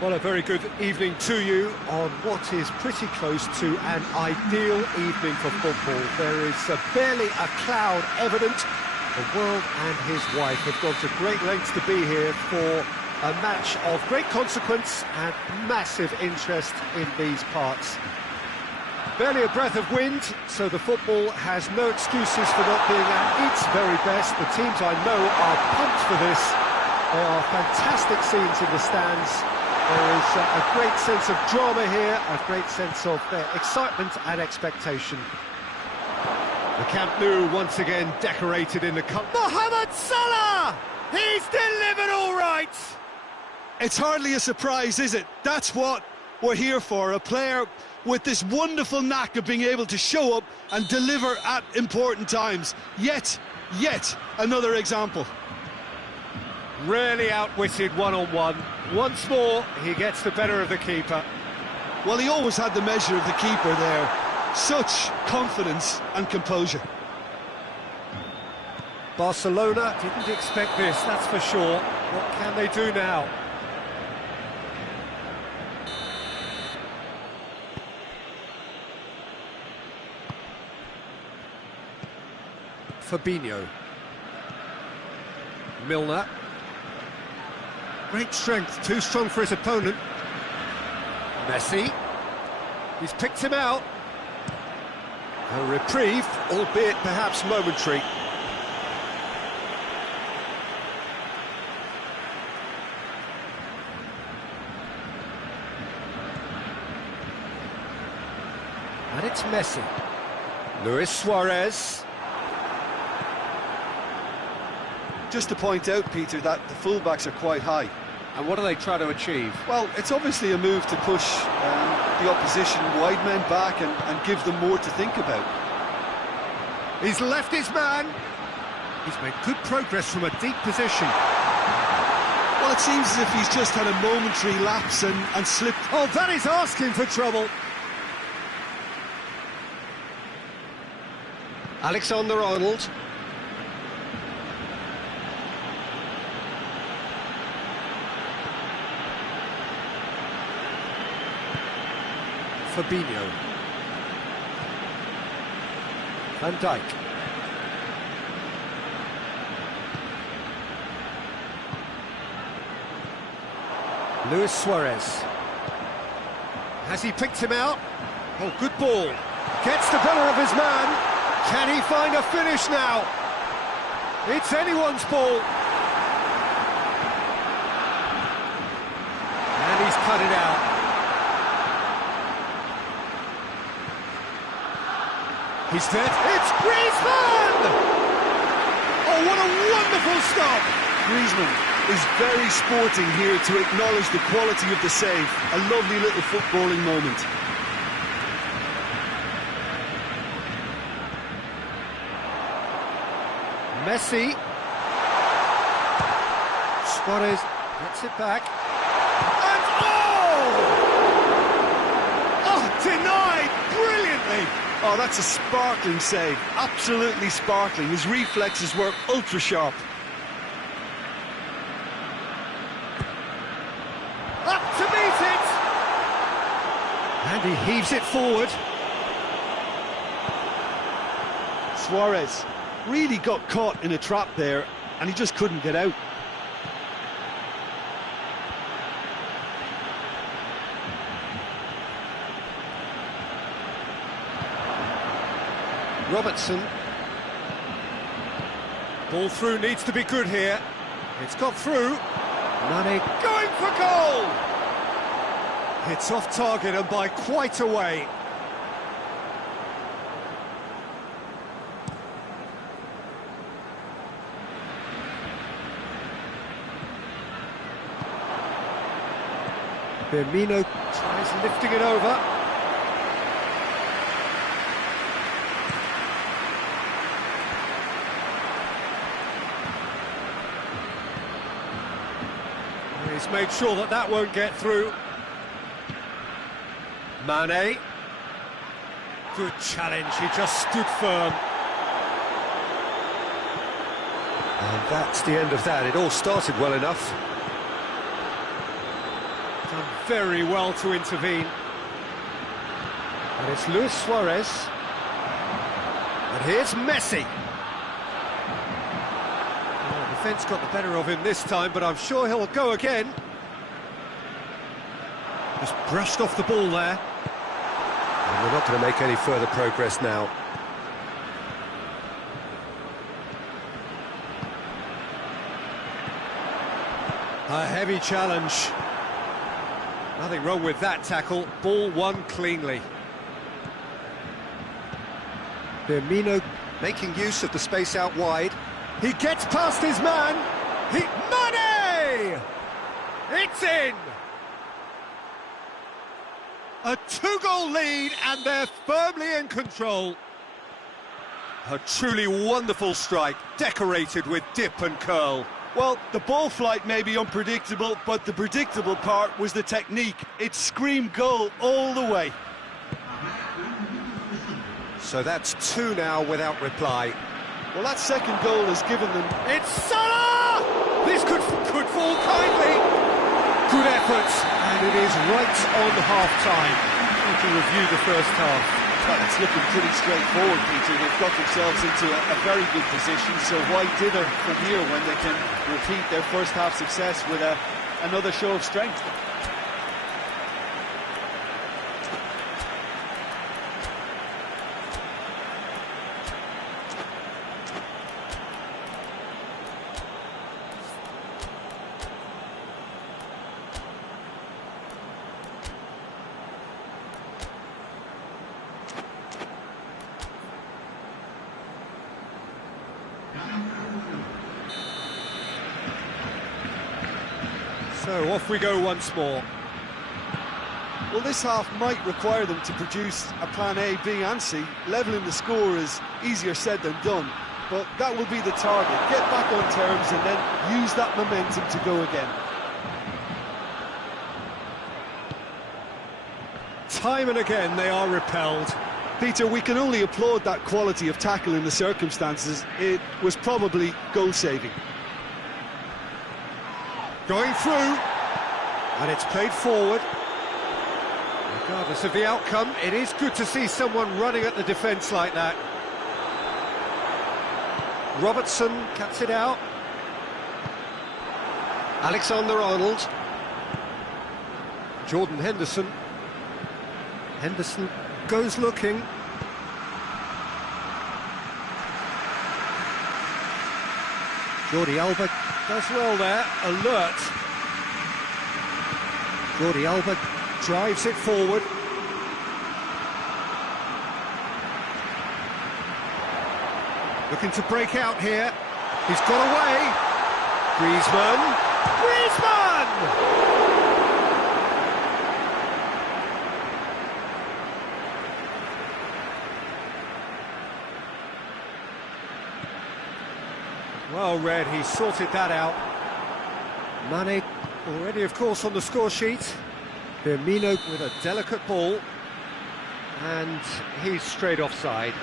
Well, a very good evening to you on what is pretty close to an ideal evening for football. There is barely a cloud evident. The world and his wife have gone to great lengths to be here for a match of great consequence and massive interest in these parts. Barely a breath of wind, so the football has no excuses for not being at its very best. The teams I know are pumped for this. There are fantastic scenes in the stands. There is a great sense of drama here, a great sense of excitement and expectation. The Camp Nou once again decorated in the colour. Mohamed Salah! He's delivered all right! It's hardly a surprise, is it? That's what we're here for, a player with this wonderful knack of being able to show up and deliver at important times. Yet another example. Really outwitted one-on-one. Once more, he gets the better of the keeper. Well, he always had the measure of the keeper there. Such confidence and composure. Barcelona didn't expect this, that's for sure. What can they do now? Fabinho. Milner. Great strength, too strong for his opponent. Messi. He's picked him out. A reprieve, albeit perhaps momentary. And it's Messi. Luis Suarez. Just to point out, Peter, that the fullbacks are quite high. And what do they try to achieve? Well, it's obviously a move to push the opposition wide men back and give them more to think about. He's left his man. He's made good progress from a deep position. Well, it seems as if he's just had a momentary lapse and slipped. Oh, that is asking for trouble. Alexander-Arnold. Fabinho. Van Dijk. Luis Suarez. Has he picked him out? Oh, good ball. Gets the better of his man. Can he find a finish now? It's anyone's ball. And he's cut it out. He's there. It's Griezmann! Oh, what a wonderful stop! Griezmann is very sporting here to acknowledge the quality of the save. A lovely little footballing moment. Messi. Suarez gets it back. And oh, denied brilliantly. Oh, that's a sparkling save. Absolutely sparkling. His reflexes were ultra sharp. Up to meet it. And he heaves it forward. Suarez really got caught in a trap there, and he just couldn't get out. Robertson. Ball through needs to be good here. It's got through. Mane going for goal! It's off target and by quite a way. Firmino tries lifting it over. He's made sure that that won't get through. Mane. Good challenge, he just stood firm. And that's the end of that. It all started well enough. Done very well to intervene. And it's Luis Suarez. And here's Messi. Well, the defence got the better of him this time, but I'm sure he'll go again. Just brushed off the ball there. And we're not going to make any further progress now. A heavy challenge. Nothing wrong with that tackle. Ball won cleanly. Firmino making use of the space out wide. He gets past his man. Mane! It's in! A 2-goal lead, and they're firmly in control. A truly wonderful strike, decorated with dip and curl. Well, the ball flight may be unpredictable, but the predictable part was the technique. It screamed goal all the way. So that's 2 now without reply. Well, that second goal has given them... It's Salah! This could fall kindly. Good effort, and it is right on half-time. We can review the first half. Well, it's looking pretty straightforward, Peter. They've got themselves into a very good position, so why dither from here when they can repeat their first half success with another show of strength? So off we go once more. Well, this half might require them to produce a plan A, B and C. Levelling the score is easier said than done, but that will be the target. Get back on terms and then use that momentum to go again. Time and again they are repelled. Peter, we can only applaud that quality of tackle in the circumstances. It was probably goal-saving. Going through, and it's played forward. Regardless of the outcome, it is good to see someone running at the defence like that. Robertson cuts it out. Alexander-Arnold. Jordan Henderson. Henderson goes looking. Jordi Alba does well there, alert. Jordi Alba drives it forward. Looking to break out here. He's got away. Griezmann. Griezmann! Well read, he sorted that out. Mane already, of course, on the score sheet. Firmino with a delicate ball. And he's straight offside.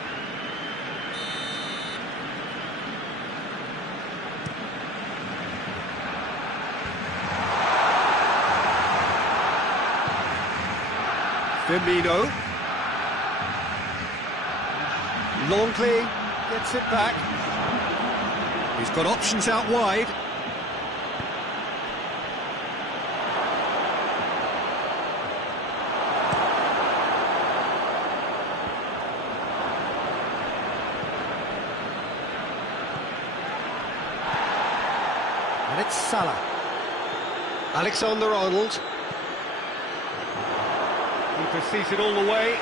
Firmino. Longley gets it back. He's got options out wide. And it's Salah. Alexander-Arnold. Keeper sees it all the way.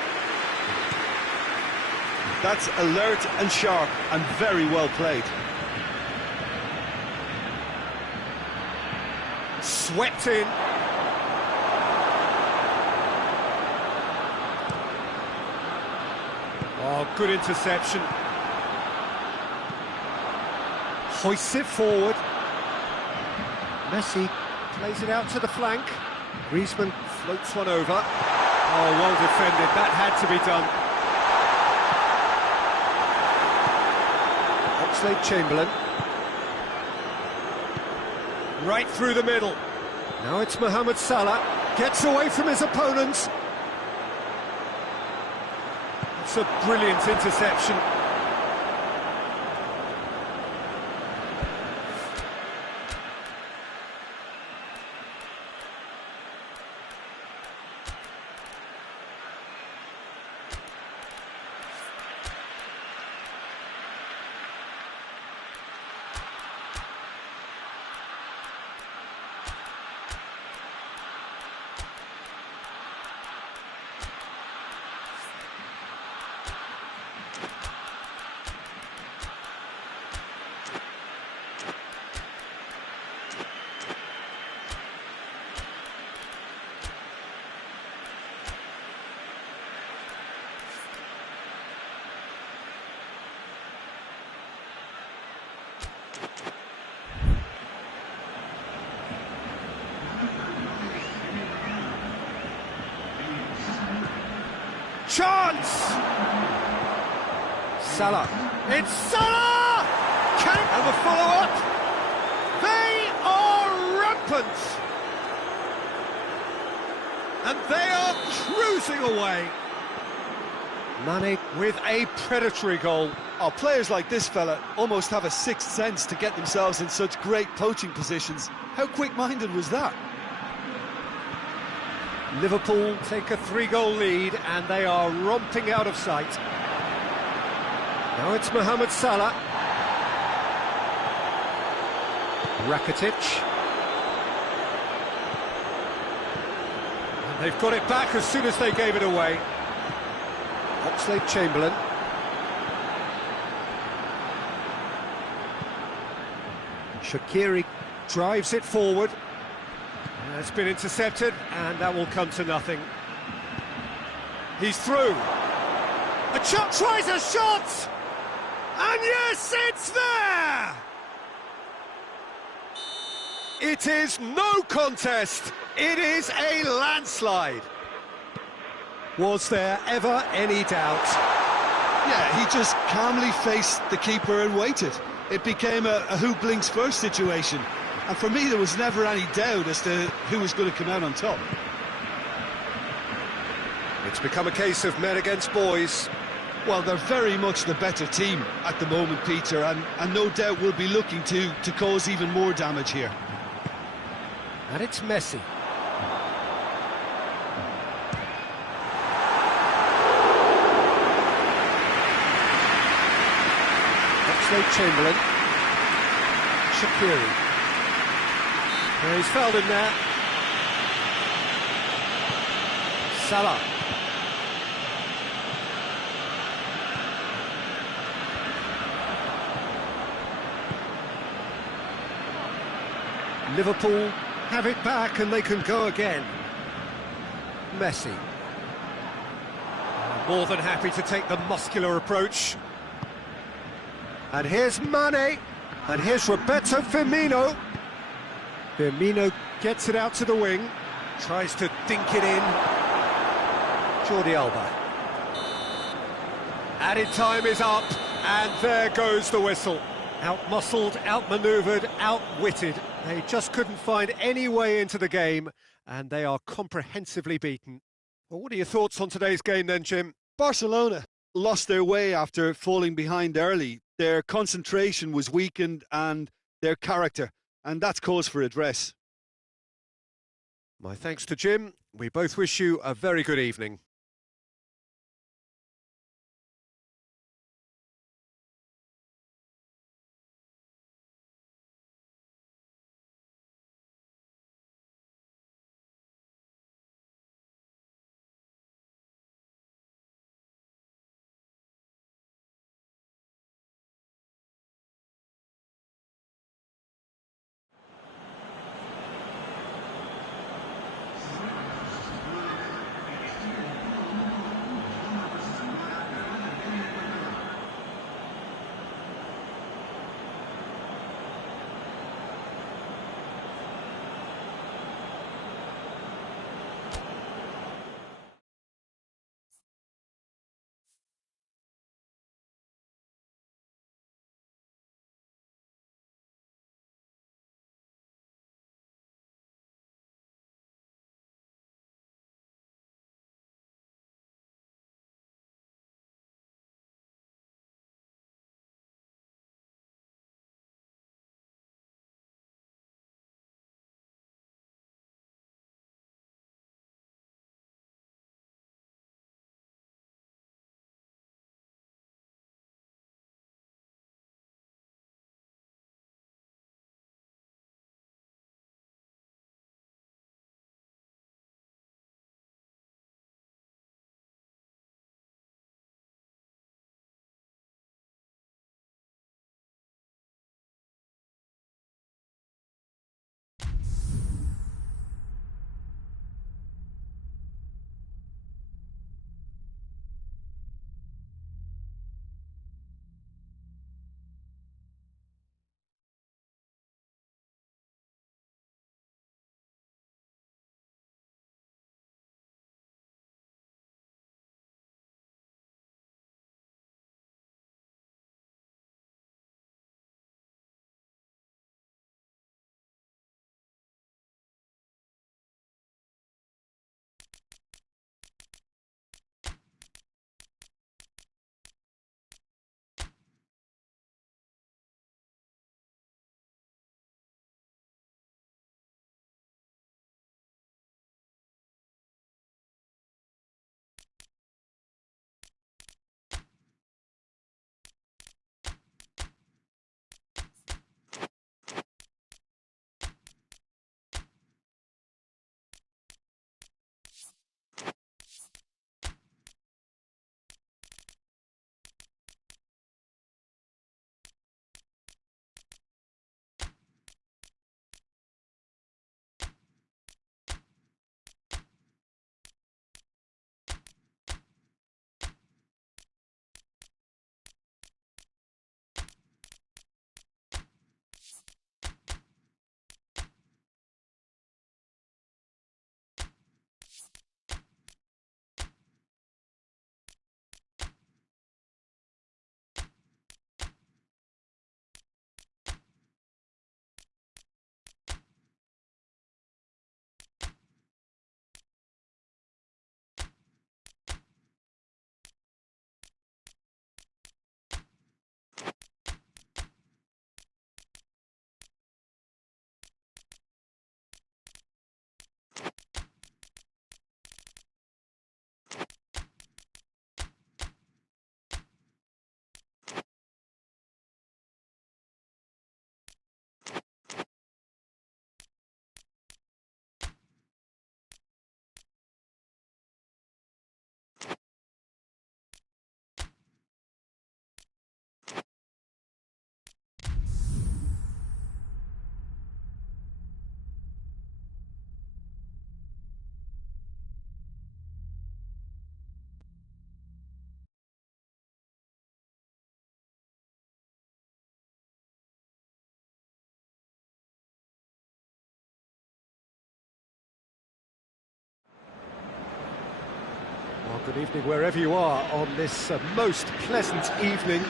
That's alert and sharp and very well played. Swept in. Oh, good interception. Hoists it forward. Messi plays it out to the flank. Griezmann floats one over. Oh, well defended. That had to be done. Oxlade-Chamberlain. Right through the middle. Now it's Mohamed Salah. Gets away from his opponents. It's a brilliant interception. Chance! Salah. It's Salah! And the follow-up. They are rampant. And they are cruising away. Mane with a predatory goal. Oh, players like this fella almost have a sixth sense to get themselves in such great poaching positions. How quick-minded was that? Liverpool take a 3-goal lead and they are romping out of sight. Now it's Mohamed Salah. Rakitic. And they've got it back as soon as they gave it away. Oxlade-Chamberlain. Shaqiri drives it forward. It's been intercepted, and that will come to nothing. He's through. A shot, tries a shot! And yes, it's there! It is no contest. It is a landslide. Was there ever any doubt? Yeah, he just calmly faced the keeper and waited. It became a who blinks first situation. And for me, there was never any doubt as to who was going to come out on top. It's become a case of men against boys. Well, they're very much the better team at the moment, Peter, and no doubt will be looking to cause even more damage here. And it's Messi. Oxlade-Chamberlain. Shaqiri. He's fouled him there. Salah. Liverpool have it back and they can go again. Messi. More than happy to take the muscular approach. And here's Mane. And here's Roberto Firmino. Firmino gets it out to the wing, tries to dink it in. Jordi Alba. Added time is up, and there goes the whistle. Out-muscled, out-manoeuvred, outwitted. They just couldn't find any way into the game, and they are comprehensively beaten. Well, what are your thoughts on today's game then, Jim? Barcelona lost their way after falling behind early. Their concentration was weakened and their character, and that's cause for address. My thanks to Jim. We both wish you a very good evening. Good evening wherever you are on this most pleasant evening.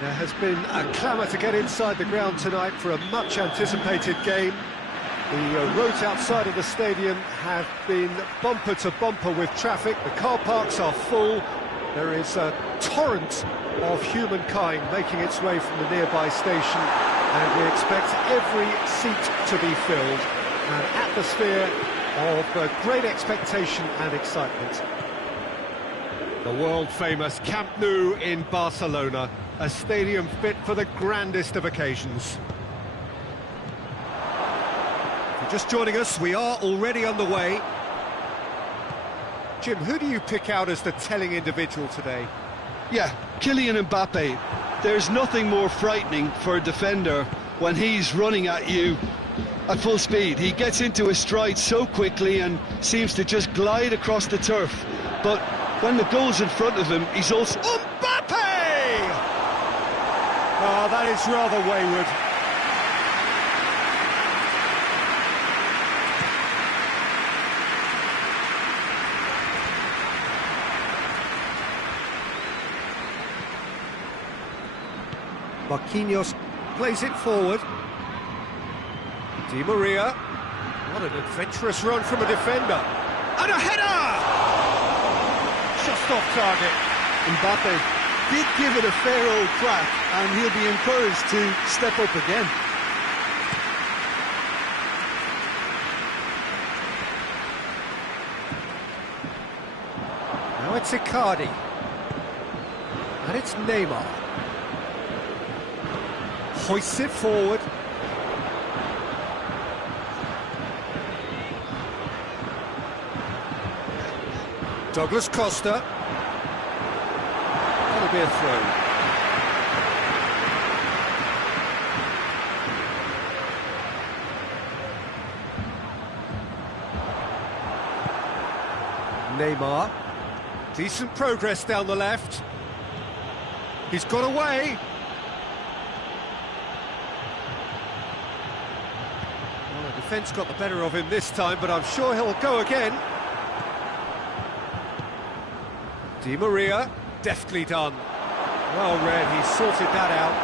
There has been a clamour to get inside the ground tonight for a much-anticipated game. The roads outside of the stadium have been bumper to bumper with traffic. The car parks are full. There is a torrent of humankind making its way from the nearby station, and we expect every seat to be filled. An atmosphere of great expectation and excitement. The world-famous Camp Nou in Barcelona, a stadium fit for the grandest of occasions. If you're just joining us, we are already underway. Jim, who do you pick out as the telling individual today? Yeah, Kylian Mbappe. There's nothing more frightening for a defender when he's running at you at full speed. He gets into his stride so quickly and seems to just glide across the turf. But when the goal's in front of him, he's also... Mbappe! Oh, that is rather wayward. Marquinhos plays it forward. Di Maria. What an adventurous run from a defender. And a header! Just off target. Mbappe did give it a fair old crack, and he'll be encouraged to step up again. Now it's Icardi. And it's Neymar. Hoists it forward. Douglas Costa. That'll be a throw. Neymar. Decent progress down the left. He's got away. Well, the defence got the better of him this time, but I'm sure he'll go again. Di Maria, deftly done. Well read, he sorted that out.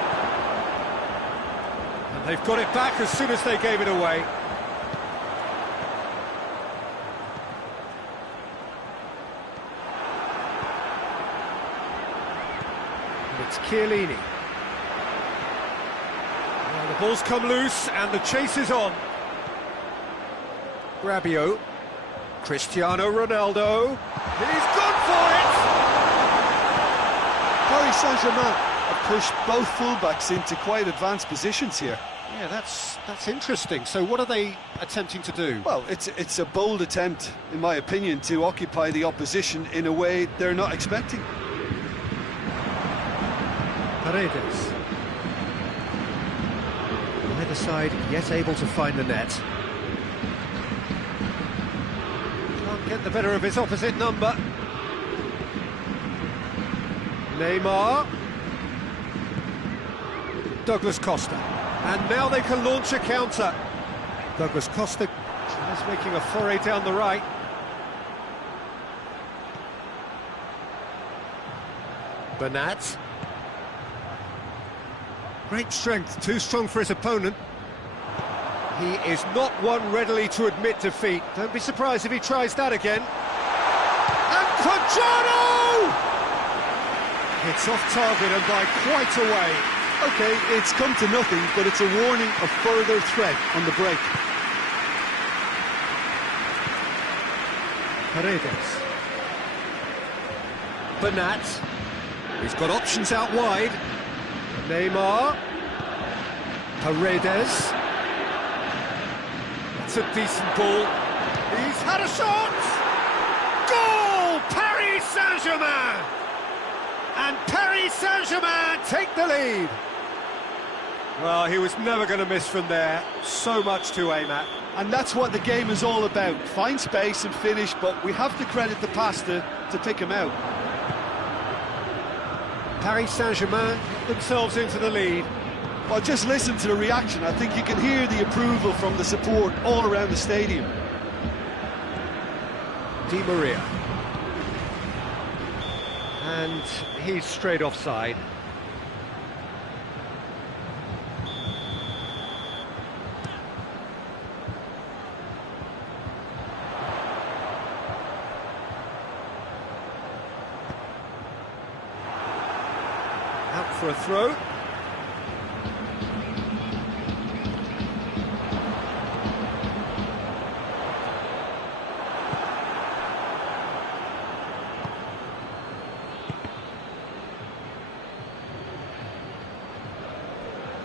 And they've got it back as soon as they gave it away. And it's Chiellini. Well, the ball's come loose and the chase is on. Rabiot. Cristiano Ronaldo. He's gone for it! Paris Saint-Germain have pushed both fullbacks into quite advanced positions here. Yeah, that's interesting. So what are they attempting to do? Well, it's a bold attempt, in my opinion, to occupy the opposition in a way they're not expecting. Paredes. Neither side yet able to find the net. Can't get the better of his opposite number. Neymar. Douglas Costa. And now they can launch a counter. Douglas Costa is making a foray down the right. Bernat. Great strength, too strong for his opponent. He is not one readily to admit defeat. Don't be surprised if he tries that again. And Quadrado! It's off target and by quite a way. OK, it's come to nothing, but it's a warning of further threat on the break. Paredes. Bernat. He's got options out wide. Neymar. Paredes. That's a decent ball. He's had a shot! Goal! Paris Saint-Germain! And Paris Saint-Germain take the lead. Well, he was never going to miss from there. So much to aim at. And that's what the game is all about. Find space and finish, but we have to credit the pass to pick him out. Paris Saint-Germain themselves into the lead. Well, just listen to the reaction. I think you can hear the approval from the support all around the stadium. Di Maria. And he's straight offside. Out for a throw.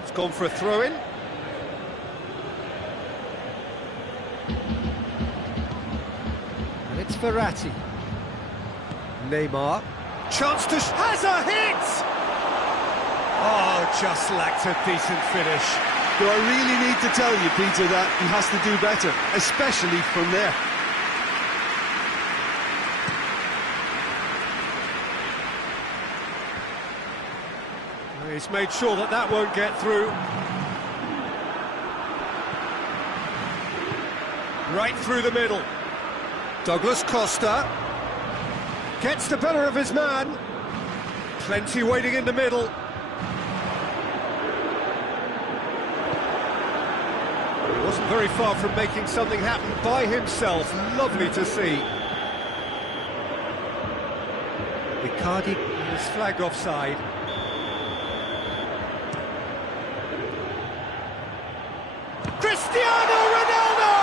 It's gone for a throw-in. And it's Verratti. Neymar. Chance to... has a hit! Oh, just lacked a decent finish. Do I really need to tell you, Peter, that he has to do better, especially from there? He's made sure that that won't get through. Right through the middle. Douglas Costa gets the better of his man. Plenty waiting in the middle. He wasn't very far from making something happen by himself. Lovely to see. Icardi is flagged offside. Cristiano Ronaldo!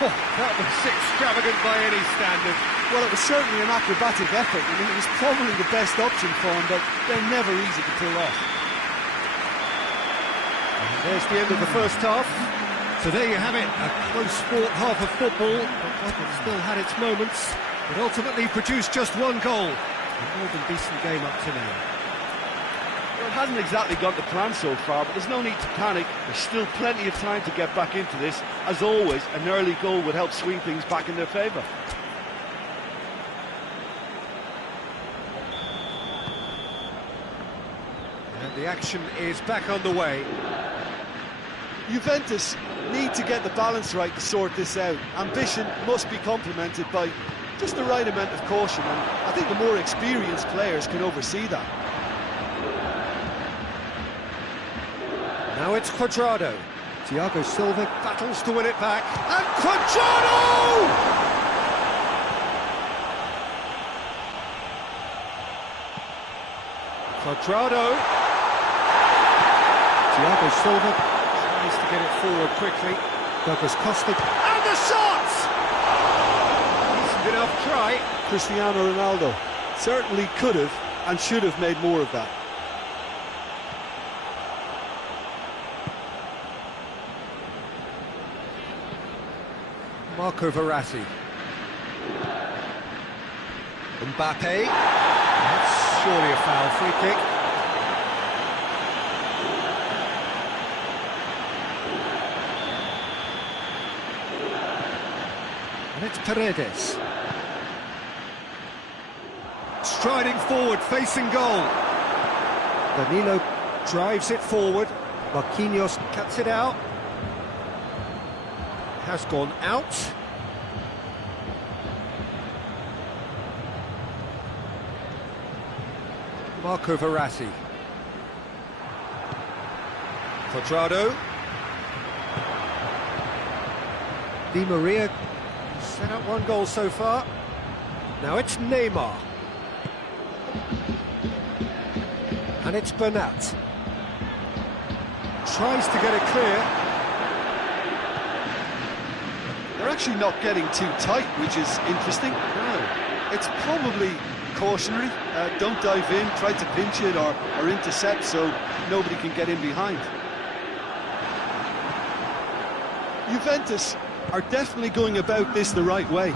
Oh, that was extravagant by any standard. Well, it was certainly an acrobatic effort. I mean, it was probably the best option for him, but they're never easy to pull off. And there's the end of the first half. So there you have it, a close-fought half of football, but one that still had its moments, but ultimately produced just one goal. A more than decent game up to now. Well, it hasn't exactly gone to plan so far, but there's no need to panic. There's still plenty of time to get back into this. As always, an early goal would help swing things back in their favour. And the action is back on the way. Juventus need to get the balance right to sort this out. Ambition must be complemented by just the right amount of caution, and I think the more experienced players can oversee that. Now it's Cuadrado. Thiago Silva battles to win it back. And Cuadrado! Cuadrado. Thiago Silva tries to get it forward quickly. Douglas Costa. And the shot! Decent enough try. Cristiano Ronaldo certainly could have and should have made more of that. Marco Verratti. Mbappe. That's surely a foul, free kick. And it's Paredes. Striding forward, facing goal. Danilo drives it forward. Marquinhos cuts it out. Has gone out. Marco Verratti. Cuadrado. Di Maria set up one goal so far. Now it's Neymar. And it's Bernat. Tries to get it clear. They're actually not getting too tight, which is interesting. No. It's probably cautionary. Don't dive in, try to pinch it or intercept so nobody can get in behind. Juventus are definitely going about this the right way.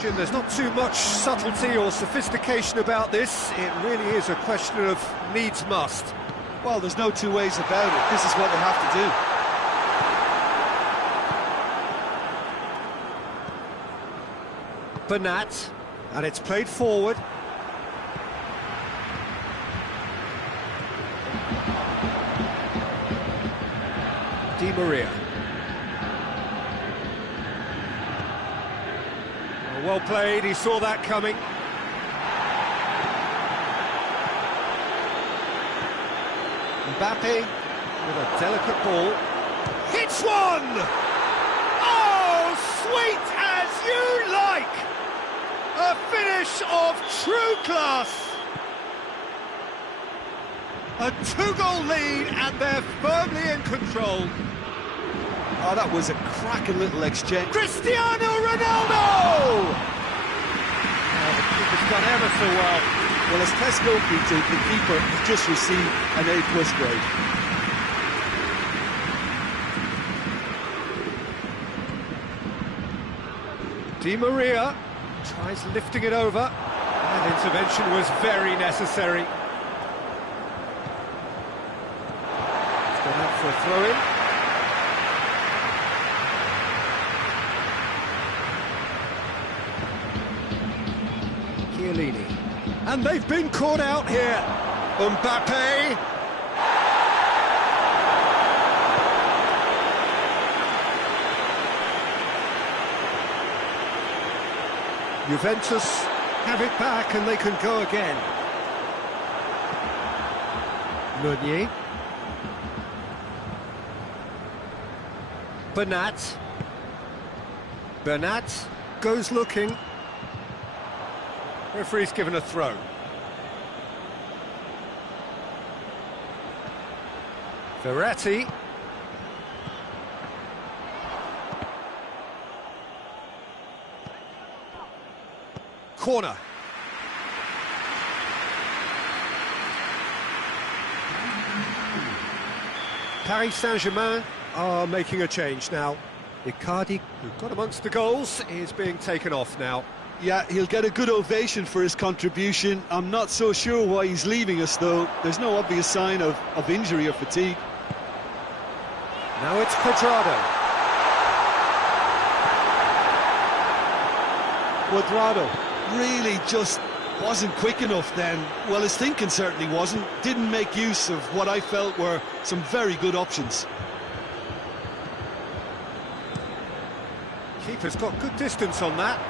Jim, there's not too much subtlety or sophistication about this. It really is a question of needs must. Well, there's no two ways about it. This is what they have to do. Bernat, and it's played forward. Di Maria. Well played, he saw that coming. Mbappe with a delicate ball. Hits one! Oh, sweet as you like! A finish of true class! A 2-goal lead and they're firmly in control. Oh, that was a cracking little exchange. Cristiano Ronaldo! Oh, the keeper's done ever so well. Well, as test goalkeeper, the keeper has just received an A+ grade. Di Maria tries lifting it over. That intervention was very necessary. It's gone out for a throw-in. Chiellini. And they've been caught out here. Mbappe. Juventus have it back and they can go again. Meunier. Bernat. Bernat goes looking. Referee's given a throw. Verratti. Corner. Paris Saint-Germain are making a change now. Icardi, who got amongst the goals, is being taken off now. Yeah, he'll get a good ovation for his contribution. I'm not so sure why he's leaving us, though. There's no obvious sign of injury or fatigue. Now it's Cuadrado. Cuadrado really just wasn't quick enough then. Well, his thinking certainly wasn't. Didn't make use of what I felt were some very good options. Keeper's got good distance on that.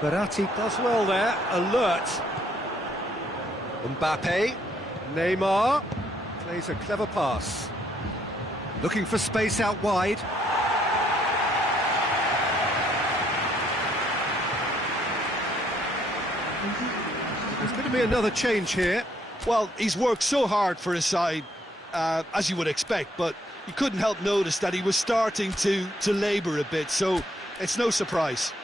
Verratti does well there, alert. Mbappe, Neymar, plays a clever pass. Looking for space out wide. There's going to be another change here. Well, he's worked so hard for his side, as you would expect, but you couldn't help notice that he was starting to labour a bit, so it's no surprise.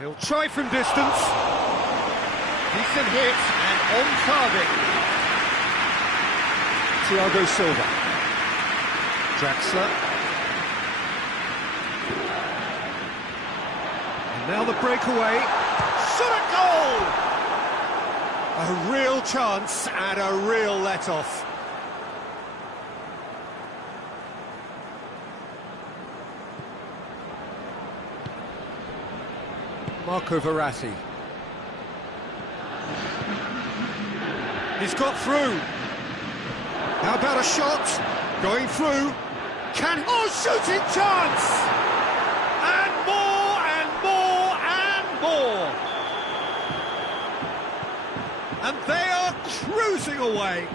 He'll try from distance. Decent hit and on target. Thiago Silva. Draxler. And now the breakaway. Shot at goal! A real chance and a real let-off. Marco Verratti. He's got through. How about a shot? Going through. Can... Oh, shooting chance! And more, and more, and more. And they are cruising away.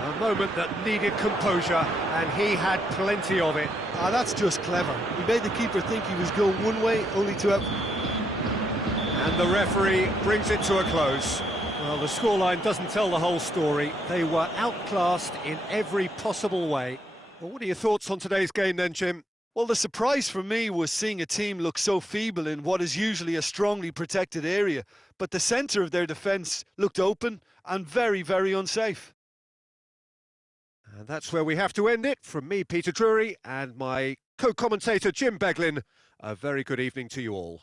A moment that needed composure, and he had plenty of it. Ah, that's just clever. He made the keeper think he was going one way, only to have... And the referee brings it to a close. Well, the scoreline doesn't tell the whole story. They were outclassed in every possible way. Well, what are your thoughts on today's game then, Jim? Well, the surprise for me was seeing a team look so feeble in what is usually a strongly protected area, but the centre of their defence looked open and very, very unsafe. And that's where we have to end it. From me, Peter Drury, and my co-commentator, Jim Beglin, a very good evening to you all.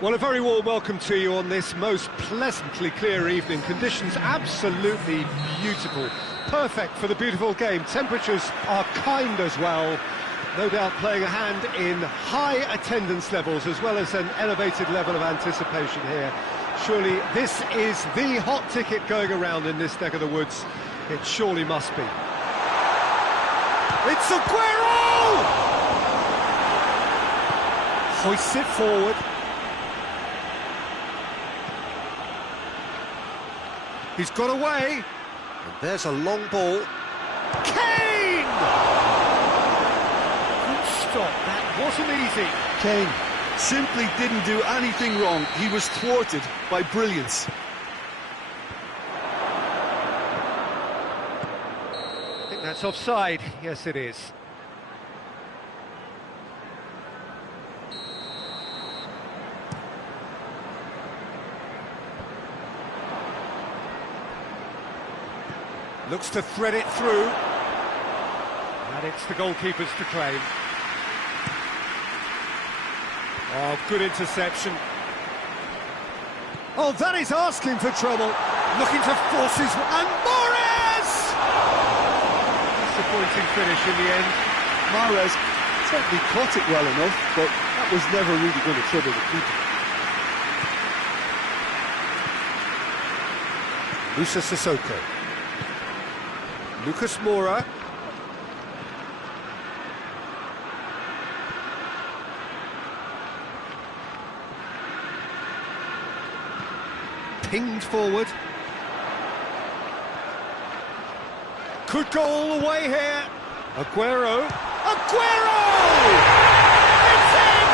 Well, a very warm welcome to you on this most pleasantly clear evening. Conditions absolutely beautiful. Perfect for the beautiful game. Temperatures are kind as well. No doubt playing a hand in high attendance levels as well as an elevated level of anticipation here. Surely this is the hot ticket going around in this neck of the woods. It surely must be. It's Aguero! Hoists it forward. He's got away, and there's a long ball. Kane! Good stop, that wasn't easy. Kane simply didn't do anything wrong. He was thwarted by brilliance. I think that's offside. Yes, it is. Looks to thread it through. And it's the goalkeeper's to claim. Oh, good interception. Oh, that is asking for trouble. Looking to force his... And Mahrez! Disappointing finish in the end. Mahrez certainly caught it well enough, but that was never really going to trouble the keeper. Musa Sissoko. Lucas Moura. Pinged forward. Could go all the way here. Aguero. Aguero! It's in!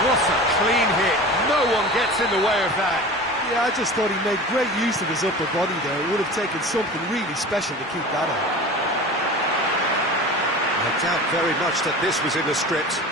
What a clean hit. No one gets in the way of that. Yeah, I just thought he made great use of his upper body there. It would have taken something really special to keep that out. I doubt very much that this was in the script.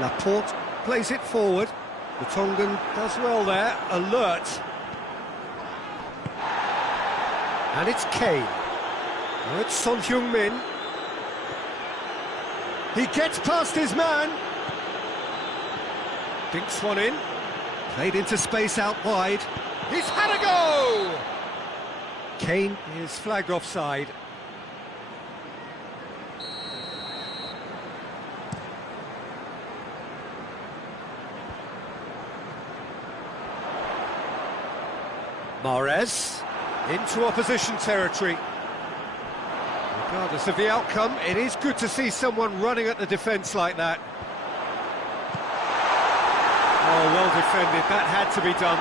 Laporte plays it forward. The Tongan does well there, alert. And it's Kane. Now it's Son Heung-min. He gets past his man. Dinks one in. Played into space out wide. He's had a go! Kane is flagged offside. Mahrez into opposition territory. Regardless of the outcome, it is good to see someone running at the defence like that. Oh, well defended. That had to be done.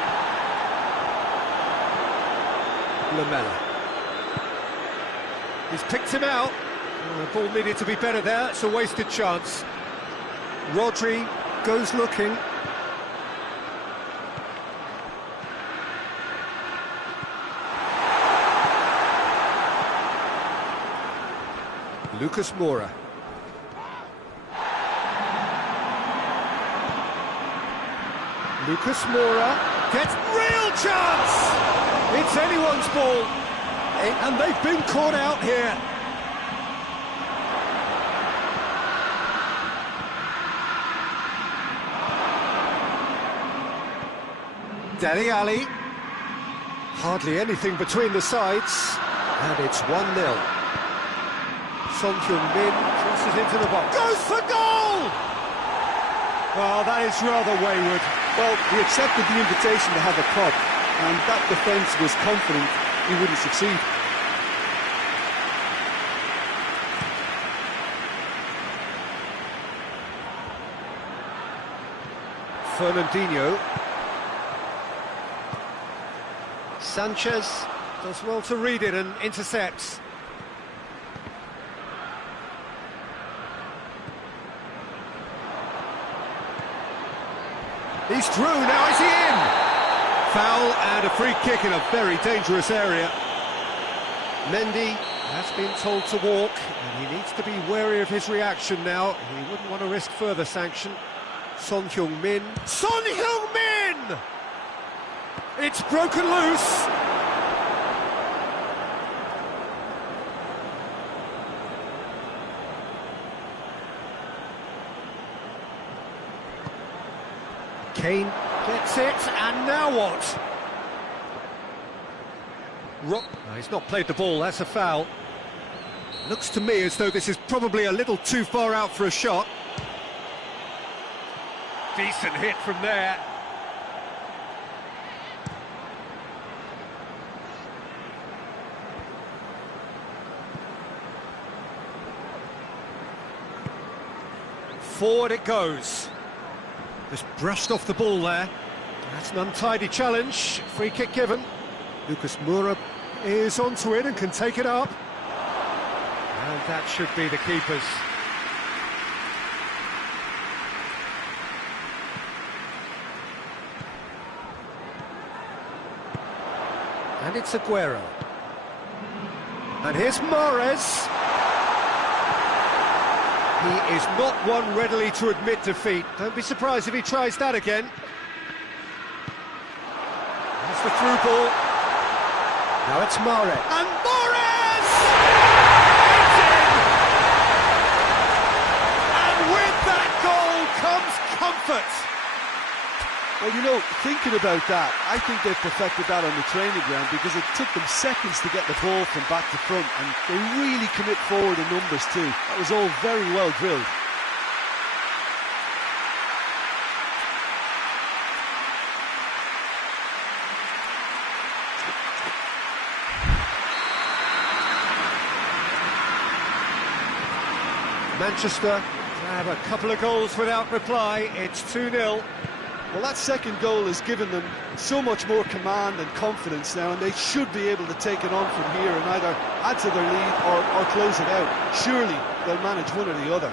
Lamela. He's picked him out. Oh, the ball needed to be better there. It's a wasted chance. Rodri goes looking. Lucas Moura. Lucas Moura gets real chance! It's anyone's ball, and they've been caught out here. Dele Alli. Hardly anything between the sides, and it's 1-0. Son Heung-min crosses into the box. Goes for goal! Well, that is rather wayward. Well, he accepted the invitation to have a pop, and that defence was confident he wouldn't succeed. Fernandinho. Sanchez. Does well to read it and intercepts. He's through, now is he in? Foul and a free kick in a very dangerous area. Mendy has been told to walk, and he needs to be wary of his reaction now. He wouldn't want to risk further sanction. Son Heung-min. Son Heung-min! It's broken loose. Kane gets it, and now what? He's not played the ball, that's a foul. Looks to me as though this is probably a little too far out for a shot. Decent hit from there. Forward it goes. Just brushed off the ball there. That's an untidy challenge. Free kick given. Lucas Moura is onto it and can take it up. And that should be the keeper's. And it's Aguero. And here's Mahrez. He is not one readily to admit defeat. Don't be surprised if he tries that again. That's the through ball. Now it's Mahrez. And Mahrez! It's in! And with that goal comes comfort. Well, you know, thinking about that, I think they've perfected that on the training ground because it took them seconds to get the ball from back to front, and they really commit forward in numbers too. That was all very well drilled. Manchester have a couple of goals without reply. It's 2-0. Well, that second goal has given them so much more command and confidence now, and they should be able to take it on from here and either add to their lead or close it out. Surely they'll manage one or the other.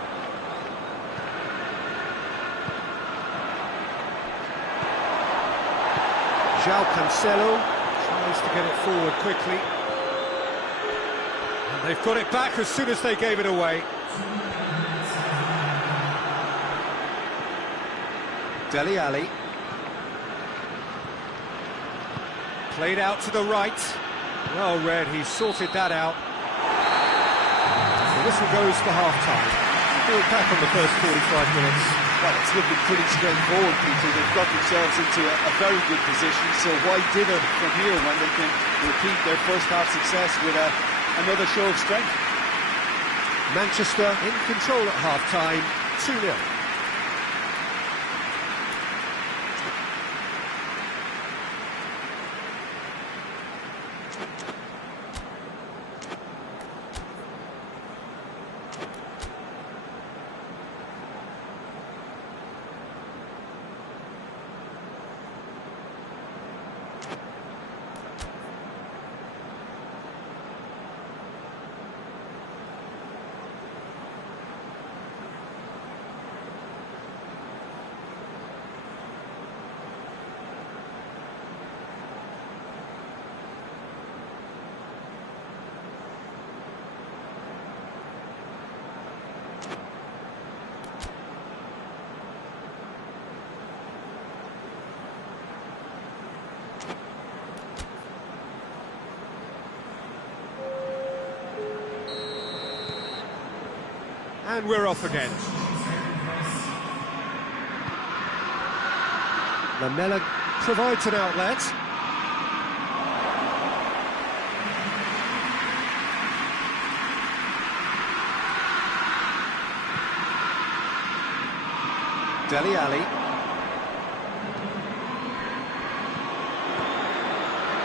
João Cancelo tries to get it forward quickly. And they've got it back as soon as they gave it away. Dele Alli. Played out to the right. Well read, he sorted that out. The whistle goes for half-time. We're back on the first 45 minutes. Well, it's looking pretty straightforward, Peter. They've got themselves into a very good position, so why dither from here when they can repeat their first half success with another show of strength? Manchester in control at half-time, 2-0. And we're off again. Lamela provides an outlet. Dele Alli.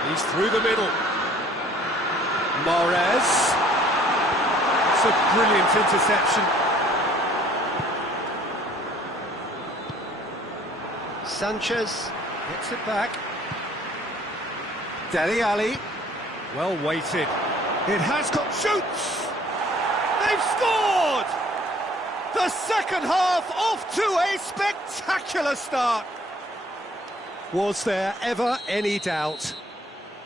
He's through the middle. Mahrez. It's a brilliant interception. Sanchez gets it back. Dele Alli. Well weighted. It has got... Shoots! They've scored! The second half off to a spectacular start. Was there ever any doubt?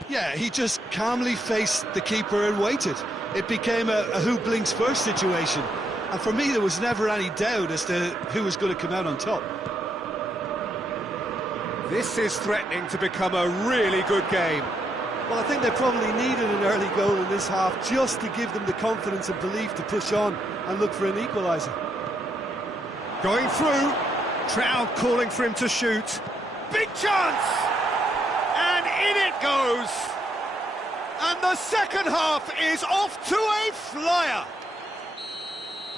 Yeah, he just calmly faced the keeper and waited. It became a who blinks first situation. And for me, there was never any doubt as to who was going to come out on top. This is threatening to become a really good game. Well, I think they probably needed an early goal in this half just to give them the confidence and belief to push on and look for an equaliser. Going through, crowd calling for him to shoot. Big chance! And in it goes! And the second half is off to a flyer!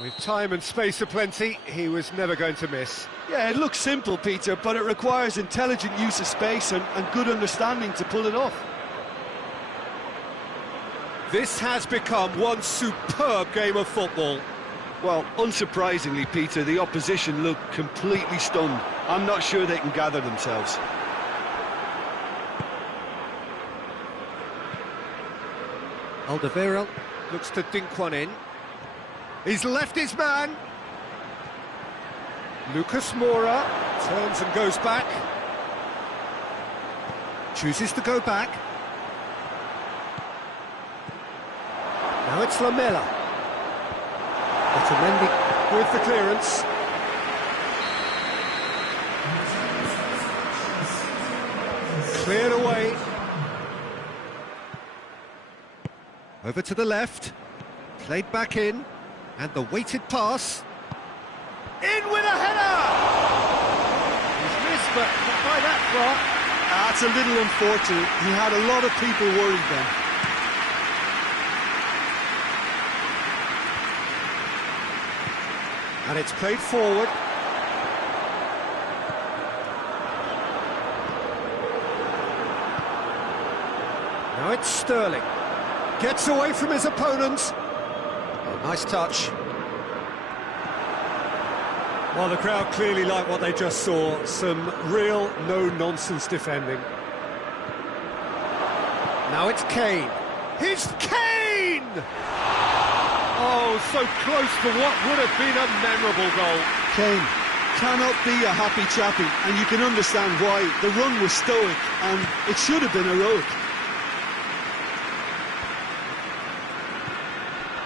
With time and space aplenty, he was never going to miss. Yeah, it looks simple, Peter, but it requires intelligent use of space and good understanding to pull it off. This has become one superb game of football. Well, unsurprisingly, Peter, the opposition look completely stunned. I'm not sure they can gather themselves. Alderweireld looks to dink one in. He's left his man. Lucas Moura turns and goes back. Chooses to go back. Now it's Lamela. Otamendi with the clearance. Cleared away. Over to the left. Played back in. And the weighted pass. In with a header! He's missed, but not by that far. That's a little unfortunate. He had a lot of people worried then. And it's played forward. Now it's Sterling. Gets away from his opponent. Oh, nice touch. Well, the crowd clearly like what they just saw. Some real no-nonsense defending. Now it's Kane. He's Kane! Oh, so close to what would have been a memorable goal. Kane cannot be a happy chappy, and you can understand why. The run was stoic, and it should have been heroic.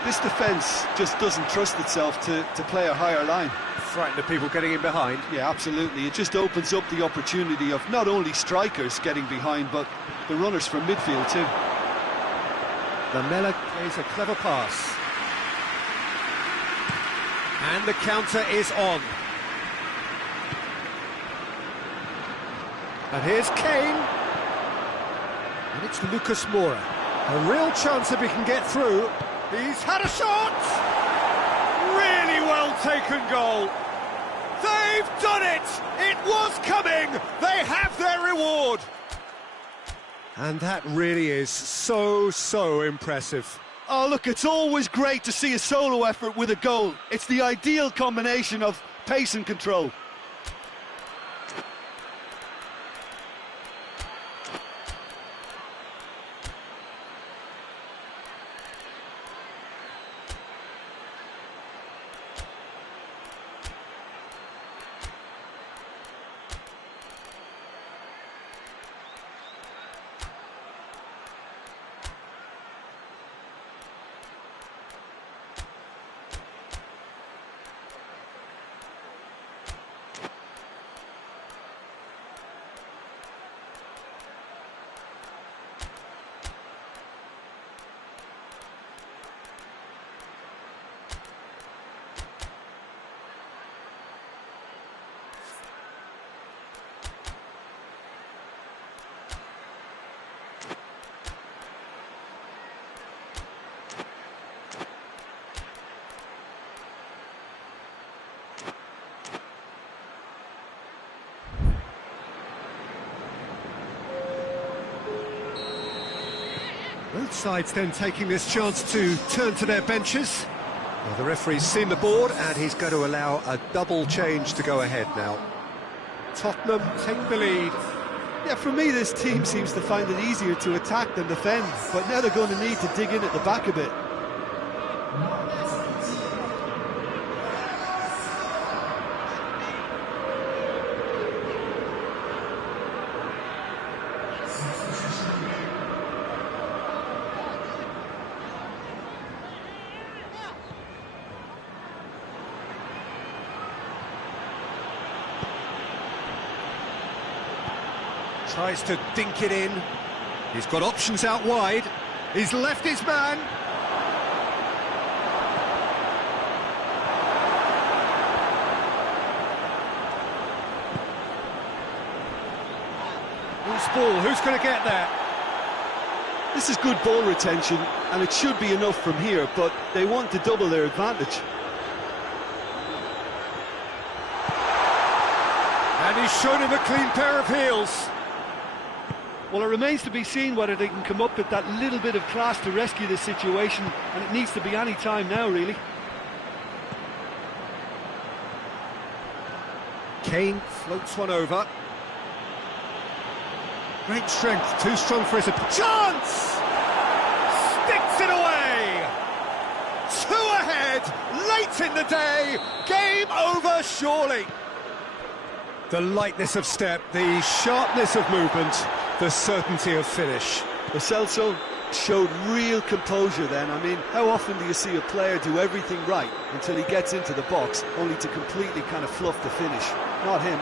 This defence just doesn't trust itself to play a higher line. Frightened of people getting in behind. Yeah, absolutely. It just opens up the opportunity of not only strikers getting behind, but the runners from midfield too. Lamela plays a clever pass. And the counter is on. And here's Kane. And it's Lucas Moura. A real chance if he can get through. He's had a shot! Really well taken goal. They've done it! It was coming! They have their reward! And that really is so impressive. Oh, look, it's always great to see a solo effort with a goal. It's the ideal combination of pace and control. Both sides then taking this chance to turn to their benches. Well, the referee's seen the board and he's going to allow a double change to go ahead now. Tottenham take the lead. Yeah, for me, this team seems to find it easier to attack than defend, but now they're going to need to dig in at the back a bit. Tries to dink it in. He's got options out wide. He's left his man. Loose ball, who's going to get there? This is good ball retention, and it should be enough from here, but they want to double their advantage. And he's shown him a clean pair of heels. Well, it remains to be seen whether they can come up with that little bit of class to rescue this situation, and it needs to be any time now, really. Kane floats one over. Great strength, too strong for his chance! Sticks it away! 2 ahead, late in the day, game over surely. The lightness of step, the sharpness of movement, the certainty of finish. Lo Celso showed real composure then. I mean, how often do you see a player do everything right until he gets into the box, only to completely kind of fluff the finish? Not him.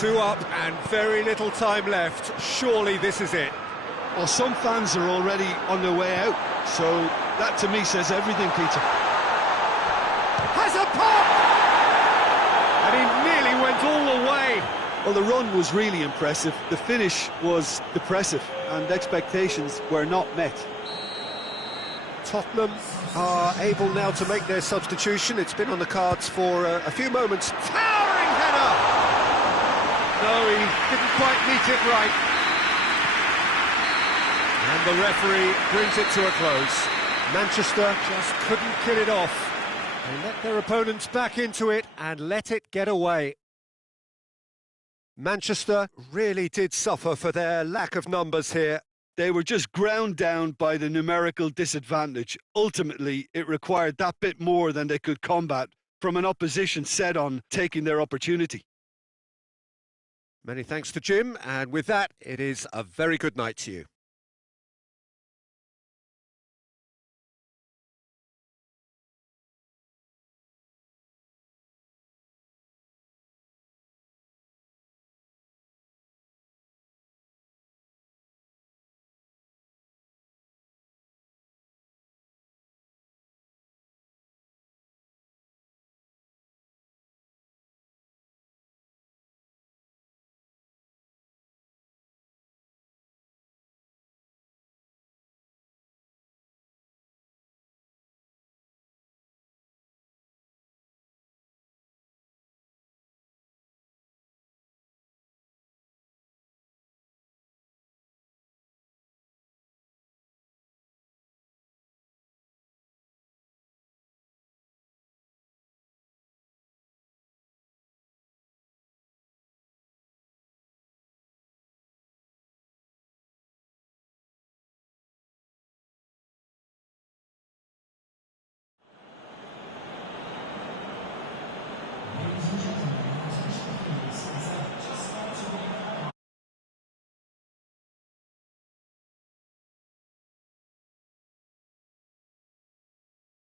2 up and very little time left. Surely this is it. Well, some fans are already on their way out, so that to me says everything, Peter. Has a pop! And he nearly went all the way. Well, the run was really impressive. The finish was depressive, and expectations were not met. Tottenham are able now to make their substitution. It's been on the cards for a few moments. Towering header! No, he didn't quite meet it right. And the referee brings it to a close. Manchester just couldn't kill it off. They let their opponents back into it and let it get away. Manchester really did suffer for their lack of numbers here. They were just ground down by the numerical disadvantage. Ultimately, it required that bit more than they could combat from an opposition set on taking their opportunity. Many thanks to Jim, and with that, it is a very good night to you.